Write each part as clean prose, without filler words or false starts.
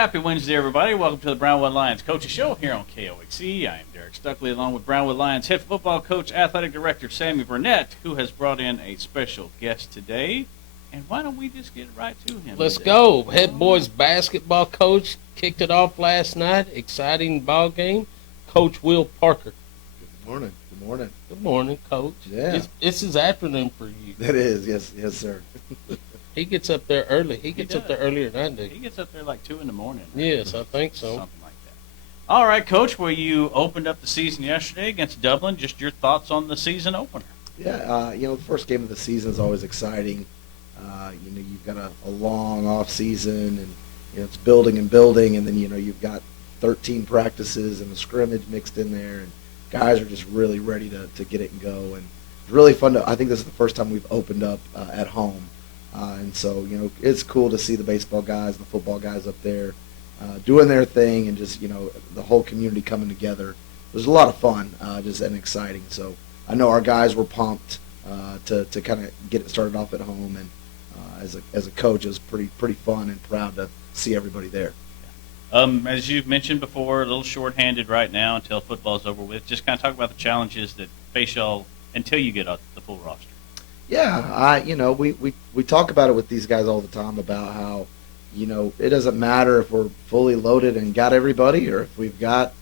Happy Wednesday, everybody. Welcome to the Brownwood Lions Coaches Show here on KOXE. I am Derek Stuckley, along with Brownwood Lions head football coach, athletic director Sammy Burnett, who has brought in a special guest today. And why don't we just get right to him? Let's go. Head boys basketball coach kicked it off last night. Exciting ball game. Coach Will Parker. Good morning. Good morning. Good morning, Coach. Yeah. It's his afternoon for you. It is. Yes, sir. He gets up there early. He gets up there earlier than I do. He gets up there like 2 in the morning. Yes, I think so. Something like that. All right, Coach, well, you opened up the season yesterday against Dublin. Just your thoughts on the season opener. Yeah, the first game of the season is always exciting. You've got a long off season, and it's building, and then you've got 13 practices and a scrimmage mixed in there, and guys are just really ready to get it and go. And it's really fun I think this is the first time we've opened up at home. And so, it's cool to see the baseball guys and the football guys up there doing their thing, and just, the whole community coming together. It was a lot of fun, and exciting. So I know our guys were pumped to kind of get it started off at home, and as a coach, it was pretty fun and proud to see everybody there. As you've mentioned before, a little shorthanded right now until football's over with. Just kind of talk about the challenges that face y'all until you get the full roster. Yeah, we talk about it with these guys all the time about how, it doesn't matter if we're fully loaded and got everybody, or if we've got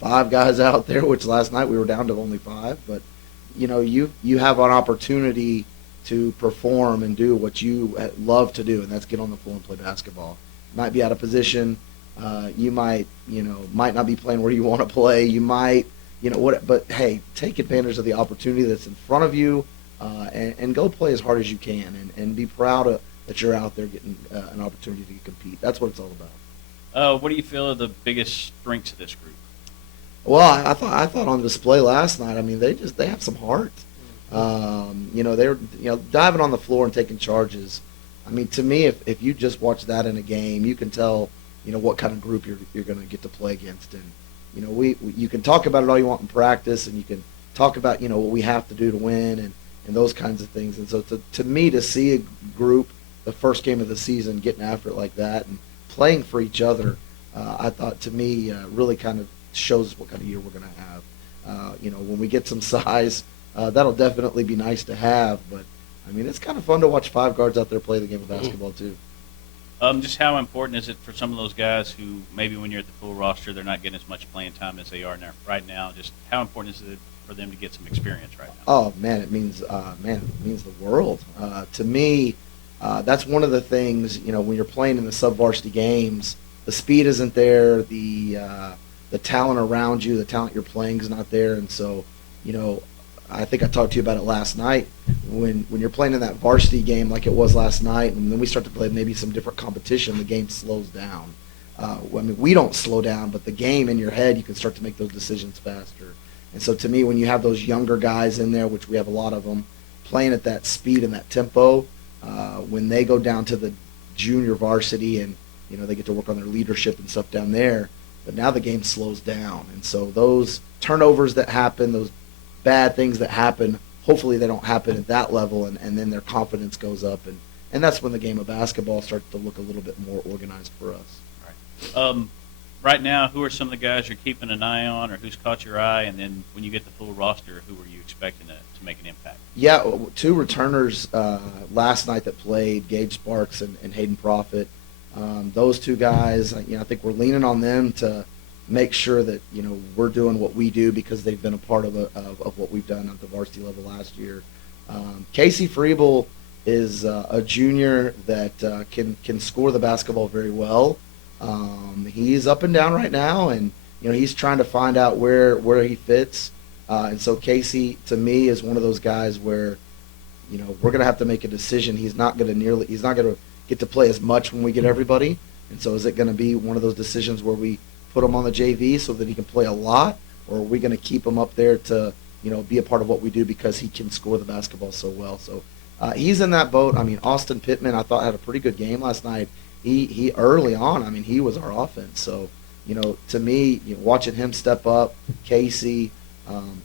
5 guys out there, which last night we were down to only 5. But, you have an opportunity to perform and do what you love to do, and that's get on the floor and play basketball. You might be out of position. You might not be playing where you want to play. You might, but hey, take advantage of the opportunity that's in front of you. And go play as hard as you can, and be proud that you're out there getting an opportunity to compete. That's what it's all about. What do you feel are the biggest strengths of this group? Well, I thought on display last night. I mean, they have some heart. They're diving on the floor and taking charges. I mean, to me, if you just watch that in a game, you can tell what kind of group you're going to get to play against. And you can talk about it all you want in practice, and you can talk about what we have to do to win, and those kinds of things. And so to me, to see a group, the first game of the season, getting after it like that and playing for each other, I thought, to me, really kind of shows what kind of year we're going to have. When we get some size, that'll definitely be nice to have. But, I mean, it's kind of fun to watch 5 guards out there play the game of basketball, too. Just how important is it for some of those guys who maybe when you're at the full roster, they're not getting as much playing time as they are right now? Just how important is it for them to get some experience right now? Oh man, it means the world. To me, that's one of the things. When you're playing in the sub-varsity games, the speed isn't there. The talent around you, the talent you're playing is not there. And so, I think I talked to you about it last night. When you're playing in that varsity game like it was last night, and then we start to play maybe some different competition, the game slows down. We don't slow down, but the game in your head, you can start to make those decisions faster. And so to me, when you have those younger guys in there, which we have a lot of them, playing at that speed and that tempo, when they go down to the junior varsity and, they get to work on their leadership and stuff down there, but now the game slows down. And so those turnovers that happen, those bad things that happen, hopefully they don't happen at that level, and then their confidence goes up. And that's when the game of basketball starts to look a little bit more organized for us. All right. Right now, who are some of the guys you're keeping an eye on, or who's caught your eye? And then when you get the full roster, who are you expecting to make an impact? Yeah, 2 returners last night that played, Gage Sparks and Hayden Profit. Those 2 guys, I think we're leaning on them to make sure that we're doing what we do, because they've been a part of what we've done at the varsity level last year. Casey Freeble is a junior that can score the basketball very well. He's up and down right now, and he's trying to find out where he fits. And so Casey, to me, is one of those guys where we're going to have to make a decision. He's not going to get to play as much when we get everybody. And so is it going to be one of those decisions where we put him on the JV so that he can play a lot, or are we going to keep him up there to be a part of what we do because he can score the basketball so well? So he's in that boat. I mean, Austin Pittman, I thought, had a pretty good game last night. He early on, he was our offense. So, to me, watching him step up, Casey,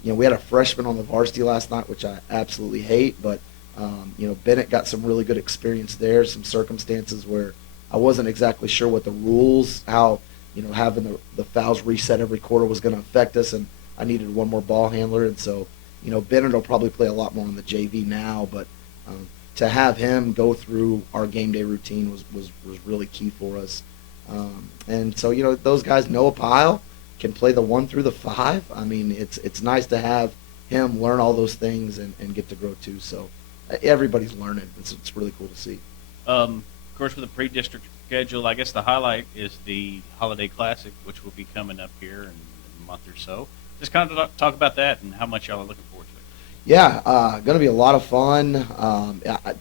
we had a freshman on the varsity last night, which I absolutely hate, but, Bennett got some really good experience there, some circumstances where, I wasn't exactly sure what the rules, how having the fouls reset every quarter was going to affect us, and I needed one more ball handler, and so Bennett will probably play a lot more on the JV now, but to have him go through our game day routine was really key for us. And so those guys, Noah Pyle can play the 1 through the 5. I mean, it's nice to have him learn all those things and get to grow too. So everybody's learning. It's really cool to see. Of course, with the pre-district schedule, I guess the highlight is the Holiday Classic, which will be coming up here in a month or so. Just kind of talk about that and how much y'all are looking forward to it. Yeah, going to be a lot of fun.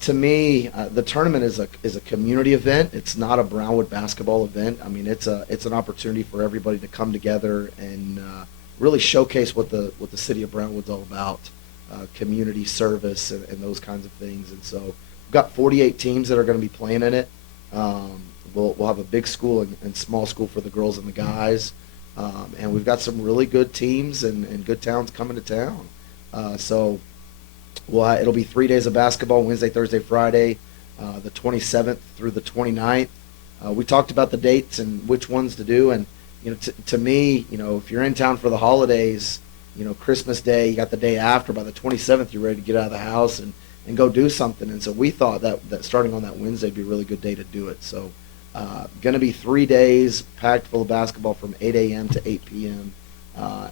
To me, the tournament is a community event. It's not a Brownwood basketball event. I mean, it's an opportunity for everybody to come together and really showcase what the city of Brownwood's all about, community service and those kinds of things. And so we've got 48 teams that are going to be playing in it. We'll have a big school and small school for the girls and the guys. And we've got some really good teams and good towns coming to town. So it'll be 3 days of basketball, Wednesday, Thursday, Friday, the 27th through the 29th. We talked about the dates and which ones to do. And, to me, if you're in town for the holidays, Christmas Day, you got the day after. By the 27th, you're ready to get out of the house and go do something. And so we thought that starting on that Wednesday would be a really good day to do it. So going to be 3 days packed full of basketball from 8 a.m. to 8 p.m.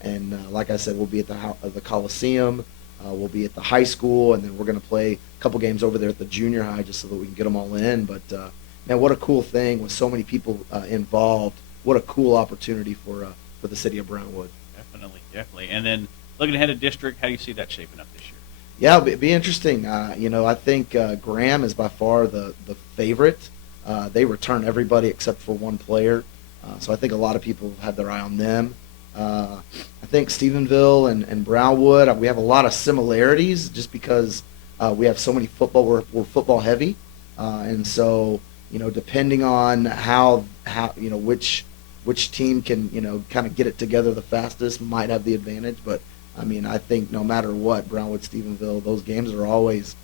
And like I said, we'll be at the Coliseum. We'll be at the high school, and then we're going to play a couple games over there at the junior high just so that we can get them all in. But, man, what a cool thing with so many people involved. What a cool opportunity for the city of Brownwood. Definitely. And then looking ahead at district, how do you see that shaping up this year? Yeah, it'll be interesting. I think Graham is by far the favorite. They return everybody except for one player. So I think a lot of people have their eye on them. I think Stephenville and Brownwood, we have a lot of similarities just because we have so many football. We're football heavy, and so depending on how which team can kind of get it together the fastest might have the advantage. But I mean, I think no matter what, Brownwood, Stephenville, those games are always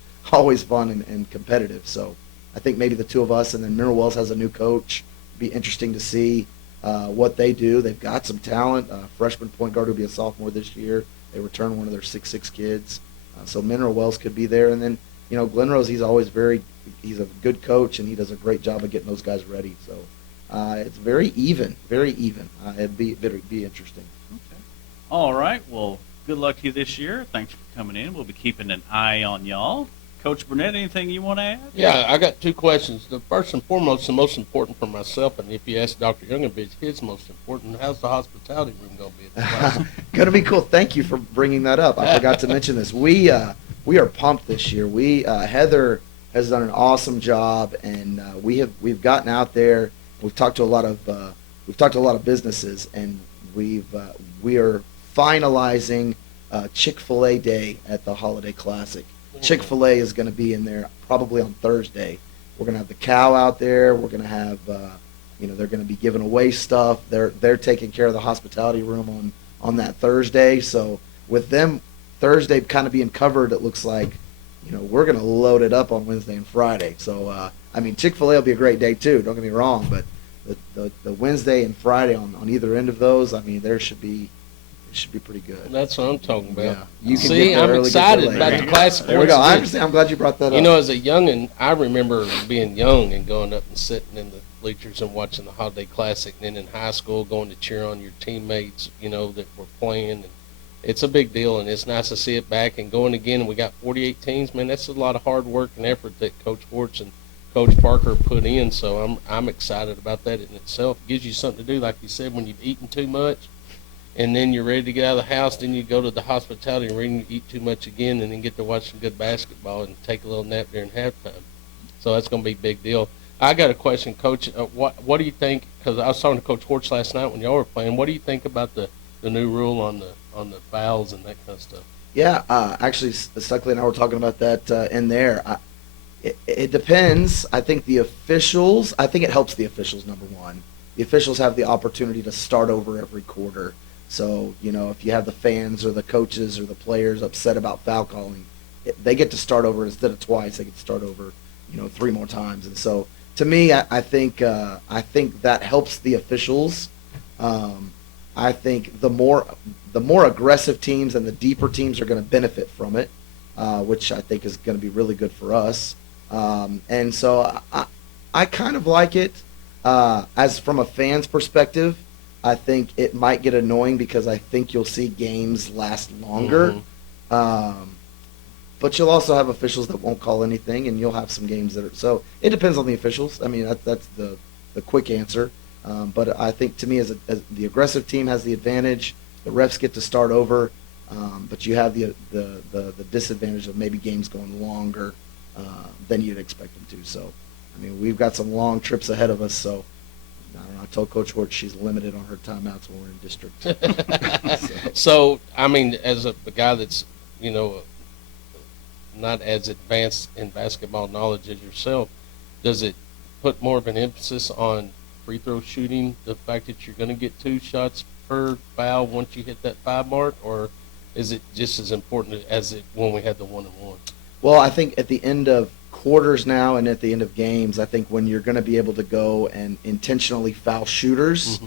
fun and competitive. So I think maybe the two of us, and then Mineral Wells has a new coach. It'd be interesting to see what they do. They've got some talent. Freshman point guard will be a sophomore this year. They return one of their 6'6" kids. So Mineral Wells could be there. And then, Glen Rose, he's a good coach, and he does a great job of getting those guys ready. So it's very even. It'd be interesting. Okay. All right. Well, good luck to you this year. Thanks for coming in. We'll be keeping an eye on y'all. Coach Burnett, anything you want to add? Yeah, I got two questions. The first and foremost, the most important for myself, and if you ask Dr. Youngovich, his most important, how's the hospitality room going to be at the class? Going to be cool. Thank you for bringing that up. I forgot to mention this. We are pumped this year. Heather has done an awesome job, and we've gotten out there. We've talked to a lot of businesses, and we are finalizing Chick-fil-A Day at the Holiday Classic. Chick-fil-A is going to be in there probably on Thursday. We're going to have the cow out there. We're going to have, they're going to be giving away stuff. They're taking care of the hospitality room on that Thursday. So with them Thursday kind of being covered, it looks like, we're going to load it up on Wednesday and Friday. So Chick-fil-A will be a great day too. Don't get me wrong, but the Wednesday and Friday on either end of those, there should be. It should be pretty good. That's what I'm talking about. Yeah. You can See, get there I'm early, excited get there about late. the classic. There we go. I understand. I'm glad you brought that up. As a youngin', I remember being young and going up and sitting in the bleachers and watching the Holiday Classic. And then in high school, going to cheer on your teammates, that were playing. And it's a big deal, and it's nice to see it back and going again. And we got 48 teams. Man, that's a lot of hard work and effort that Coach Hortz and Coach Parker put in. So I'm excited about that in itself. It gives you something to do, like you said, when you've eaten too much. And then you're ready to get out of the house, then you go to the hospitality room, you eat too much again, and then get to watch some good basketball and take a little nap during halftime. So that's going to be a big deal. I got a question, Coach. What do you think, because I was talking to Coach Hortz last night when y'all were playing, what do you think about the new rule on the fouls and that kind of stuff? Yeah, actually, Stuckley and I were talking about that in there. It depends. I think it helps the officials, number one. The officials have the opportunity to start over every quarter. So, if you have the fans or the coaches or the players upset about foul calling, they get to start over instead of twice. They get to start over, 3 more times. And so to me, I think that helps the officials. I think the more aggressive teams and the deeper teams are going to benefit from it, which I think is going to be really good for us. And so I kind of like it. As from a fan's perspective, I think it might get annoying because I think you'll see games last longer. But you'll also have officials that won't call anything, and you'll have some games that are. So it depends on the officials. I mean, that's the quick answer. But I think to me, as the aggressive team has the advantage, the refs get to start over. But you have the disadvantage of maybe games going longer than you'd expect them to. So, I mean, we've got some long trips ahead of us. So, I don't know. I told Coach Hort she's limited on her timeouts when we're in district. So, I mean, as a guy that's, not as advanced in basketball knowledge as yourself, does it put more of an emphasis on free throw shooting, the fact that you're going to get 2 shots per foul once you hit that 5 mark, or is it just as important as it when we had the 1-and-1? Well, I think at the end of quarters now and at the end of games, I think when you're going to be able to go and intentionally foul shooters,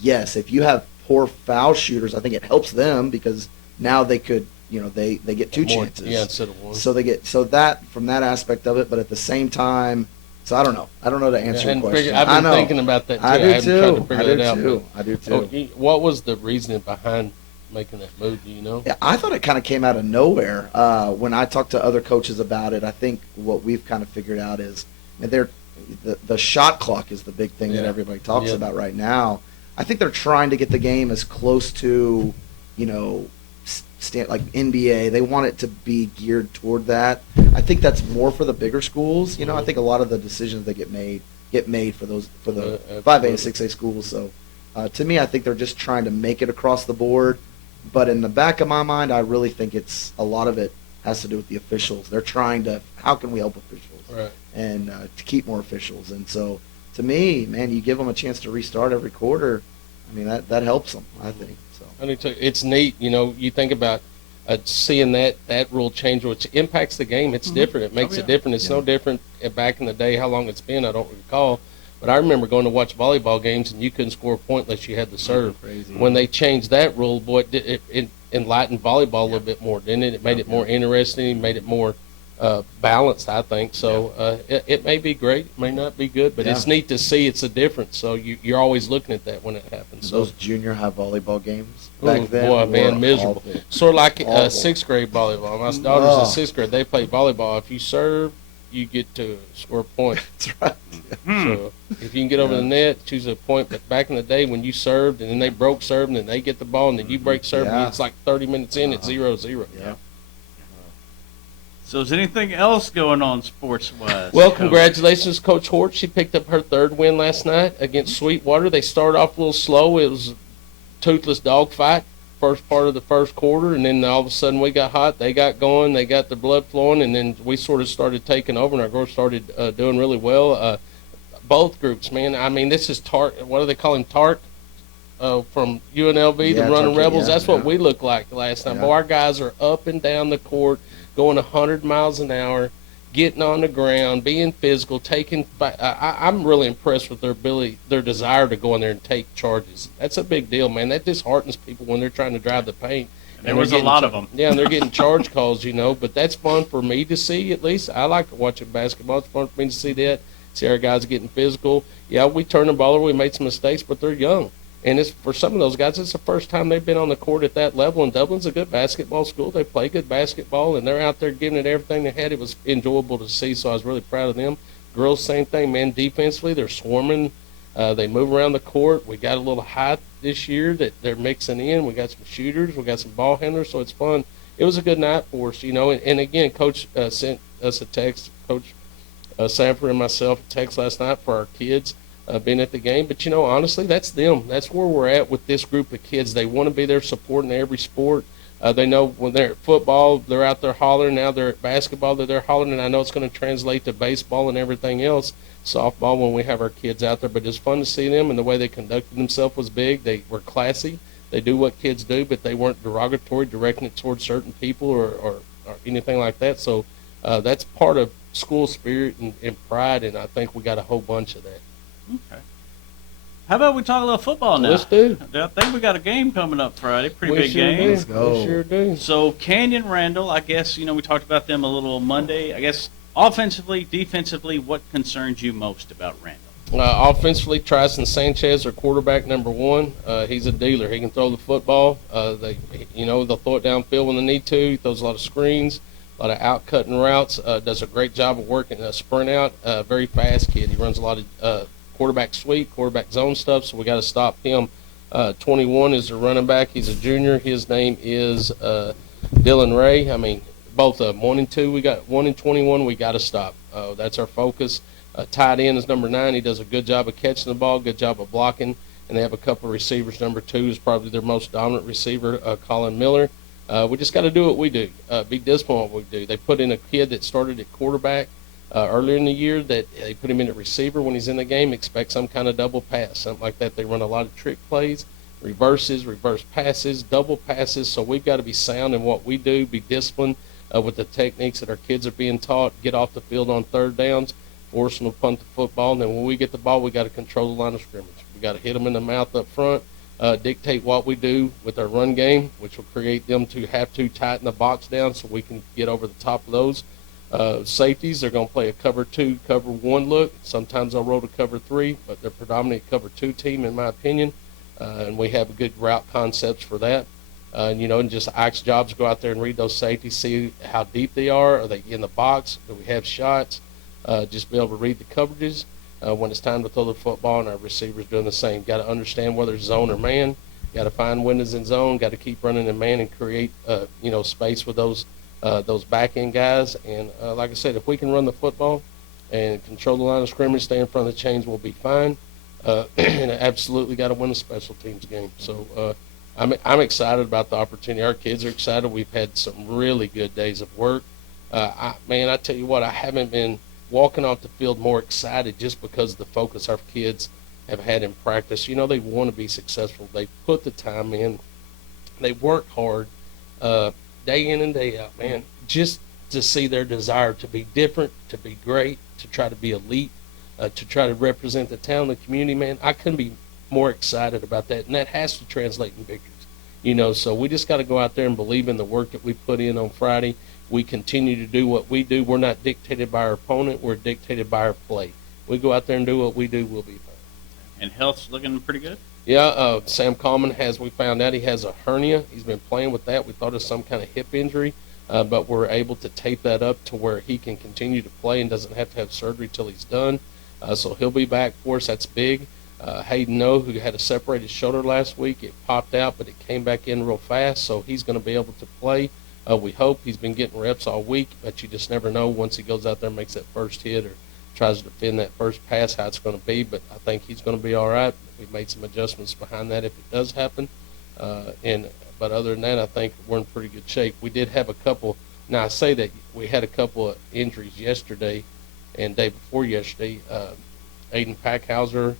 yes, if you have poor foul shooters, I think it helps them because now they could, they get 2 chances. Yeah, instead of 1. So they get that from that aspect of it, but at the same time, so I don't know. I don't know to answer your question. I've been thinking about that too. I do too. I do too. What was the reasoning behind making that move? Do you know? Yeah, I thought it kind of came out of nowhere. When I talked to other coaches about it, I think what we've kind of figured out is the shot clock is the big thing that everybody talks about right now. I think they're trying to get the game as close to, like NBA. They want it to be geared toward that. I think that's more for the bigger schools. I think a lot of the decisions that get made for the 5A and 6A schools. So to me, I think they're just trying to make it across the board. But in the back of my mind, I really think a lot of it has to do with the officials. They're trying to, how can we help officials and to keep more officials? And so to me, man, you give them a chance to restart every quarter. I mean, that helps them, I think. So I think it's neat. You think about seeing that rule change, which impacts the game. It's different. It makes it different. It's no different back in the day. How long it's been, I don't recall. But I remember going to watch volleyball games, and you couldn't score a point unless you had the serve. Crazy. When they changed that rule, boy, it enlightened volleyball a little bit more, didn't it? It made it more interesting, made it more balanced, I think. So it may be great, it may not be good, but it's neat to see it's a difference. So you're always looking at that when it happens. So those junior high volleyball games back then boy, man, miserable. Awful. Sort of like sixth grade volleyball. My daughter's in sixth grade. They play volleyball. If you serve, you get to score a point. That's right. So if you can get over the net, choose a point. But back in the day when you served and then they broke serve and then they get the ball and then you break serve and it's like 30 minutes in, it's 0-0. Yeah. So is anything else going on sports-wise? Well, congratulations, Coach Hort. She picked up her 3rd win last night against Sweetwater. They started off a little slow. It was a toothless dogfight first part of the first quarter, and then all of a sudden we got hot. They got going. They got the blood flowing, and then we sort of started taking over, and our girls started doing really well. Both groups, man. I mean, this is Tark. What do they call him? Tark from UNLV, the Running Rebels. That's what we looked like last time. Boy, our guys are up and down the court, going 100 miles an hour, getting on the ground, being physical, taking. I'm really impressed with their ability, their desire to go in there and take charges. That's a big deal, man. That disheartens people when they're trying to drive the paint. And there was a lot of them. Yeah, and they're getting charge calls, But that's fun for me to see, at least. I like watching basketball. It's fun for me to see that. See our guys getting physical. Yeah, we turned the ball over. We made some mistakes, but they're young. And it's for some of those guys, it's the first time they've been on the court at that level. And Dublin's a good basketball school. They play good basketball, and they're out there giving it everything they had. It was enjoyable to see, so I was really proud of them. Girls, same thing, man. Defensively, they're swarming. They move around the court. We got a little height this year that they're mixing in. We got some shooters. We got some ball handlers, so it's fun. It was a good night for us, And again, Coach sent us a text, Coach Sanford and myself, a text last night for our kids. Being at the game, but honestly, that's them. That's where we're at with this group of kids. They want to be there supporting every sport. They know when they're at football, they're out there hollering. Now they're at basketball, they're hollering, and I know it's going to translate to baseball and everything else, softball when we have our kids out there. But it's fun to see them, and the way they conducted themselves was big. They were classy. They do what kids do, but they weren't derogatory, directing it towards certain people or anything like that. So that's part of school spirit and pride, and I think we got a whole bunch of that. Okay. How about we talk a little football now? Let's do. I think we got a game coming up Friday. Pretty We big sure game. do. Let's go. We sure do. So Canyon Randall, I guess, we talked about them a little Monday. I guess offensively, defensively, what concerns you most about Randall? Offensively, Tryson Sanchez, our quarterback number one. He's a dealer. He can throw the football. They'll throw it downfield when they need to. He throws a lot of screens, a lot of out-cutting routes. Does a great job of working a sprint out. Very fast kid. He runs a lot of quarterback sweep, quarterback zone stuff, so we got to stop him. 21 is the running back. He's a junior. His name is Dylan Ray. I mean, both of them, 1 and 2. We got 1 and 21. We got to stop. That's our focus. Tight end is number 9. He does a good job of catching the ball, good job of blocking, and they have a couple of receivers. Number 2 is probably their most dominant receiver, Colin Miller. We just got to do what we do, be disciplined what we do. They put in a kid that started at quarterback earlier in the year that they put him in at receiver when he's in the game, expect some kind of double pass, something like that. They run a lot of trick plays, reverses, reverse passes, double passes, so we've got to be sound in what we do, be disciplined with the techniques that our kids are being taught, get off the field on third downs, force them to punt the football, and then when we get the ball, we got to control the line of scrimmage. We got to hit them in the mouth up front, dictate what we do with our run game, which will create them to have to tighten the box down so we can get over the top of those. Safeties, they're going to play a cover 2, cover 1 look. Sometimes they'll roll to cover 3, but they're predominantly a cover 2 team, in my opinion. And we have good route concepts for that. And just Ike's job is to go out there and read those safeties, see how deep they are. Are they in the box? Do we have shots? Just be able to read the coverages when it's time to throw the football, and our receivers doing the same. Got to understand whether it's zone or man. Got to find windows in zone. Got to keep running in man and create space with those back end guys. And like I said, if we can run the football and control the line of scrimmage, stay in front of the chains, we'll be fine. And absolutely got to win a special teams game. So I'm excited about the opportunity. Our kids are excited. We've had some really good days of work. I tell you what, I haven't been walking off the field more excited just because of the focus our kids have had in practice. They want to be successful. They put the time in. They work hard day in and day out, man, just to see their desire to be different, to be great, to try to be elite, to try to represent the town, the community, man. I couldn't be more excited about that, and that has to translate in victories. So we just got to go out there and believe in the work that we put in on Friday. We continue to do what we do. We're not dictated by our opponent. We're dictated by our play. We go out there and do what we do, we'll be fine. And health's looking pretty good? Yeah, Sam Coleman we found out he has a hernia. He's been playing with that. We thought it was some kind of hip injury, but we're able to tape that up to where he can continue to play and doesn't have to have surgery till he's done. So he'll be back for us. That's big. Hayden Noe, who had a separated shoulder last week, it popped out, but it came back in real fast, so he's going to be able to play. We hope. He's been getting reps all week, but you just never know once he goes out there and makes that first hit or tries to defend that first pass how it's going to be, but I think he's going to be all right. We've made some adjustments behind that if it does happen. But other than that, I think we're in pretty good shape. We did have a couple. Now, I say that we had a couple of injuries yesterday and day before yesterday. Aiden Packhauser,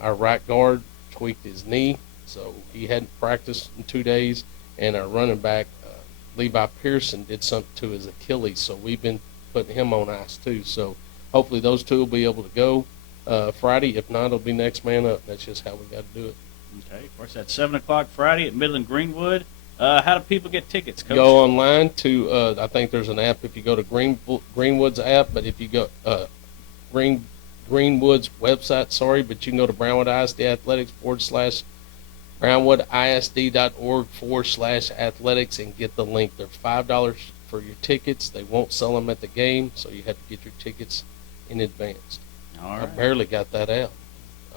our right guard, tweaked his knee, so he hadn't practiced in 2 days, and our running back, Levi Pearson, did something to his Achilles, so we've been putting him on ice too. So hopefully those two will be able to go Friday. If not, it'll be next man up. That's just how we got to do it. Okay, of course, that's 7 o'clock Friday at Midland Greenwood. How do people get tickets, Coach? Go online to, I think there's an app if you go to Greenwood's app, but if you go Greenwood's website, but you can go to Brownwood ISD Athletics brownwoodisd.org/athletics and get the link. They're $5 for your tickets. They won't sell them at the game, so you have to get your tickets in advance. All right. I barely got that out.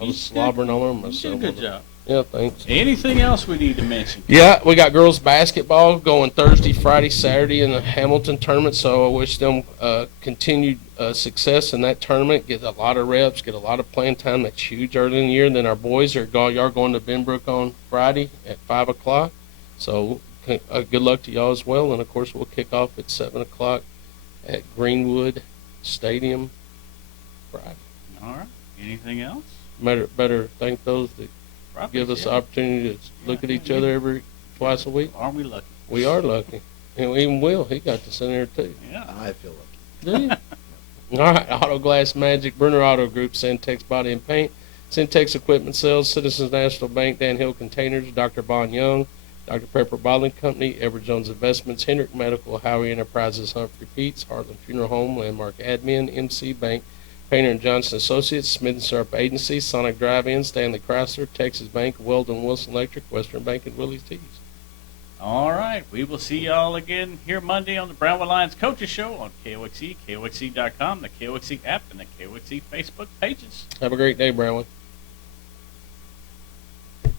I was slobbering all over myself. You did a good job. Yeah, thanks. Anything else we need to mention? Yeah, we got girls basketball going Thursday, Friday, Saturday in the Hamilton tournament, so I wish them continued success in that tournament, get a lot of reps, get a lot of playing time. That's huge early in the year. And then our boys are going to Benbrook on Friday at 5 o'clock, so good luck to y'all as well. And, of course, we'll kick off at 7 o'clock at Greenwood Stadium Friday. All right. Anything else? Better thank those that give us the opportunity to look at each other twice a week. Aren't we lucky? We are lucky. And even Will, he got to sit there too. Yeah. I feel lucky. Do you? All right, Auto Glass Magic, Bruner Auto Group, Centex Body and Paint, Centex Equipment Sales, Citizens National Bank, Dan Hill Containers, Dr. Bon Young, Dr. Pepper Bottling Company, Everett Jones Investments, Hendrick Medical, Howie Enterprises, Humphrey Peets, Heartland Funeral Home, Landmark Admin, MC Bank, Painter and Johnson Associates, Smith and Sharp Agency, Sonic Drive-In, Stanley Chrysler, Texas Bank, Weldon Wilson Electric, Western Bank, and Willie's Tees. All right. We will see y'all again here Monday on the Brownwood Lions Coaches Show on KOXE, KOXE.com, the KOXE app, and the KOXE Facebook pages. Have a great day, Brownwood.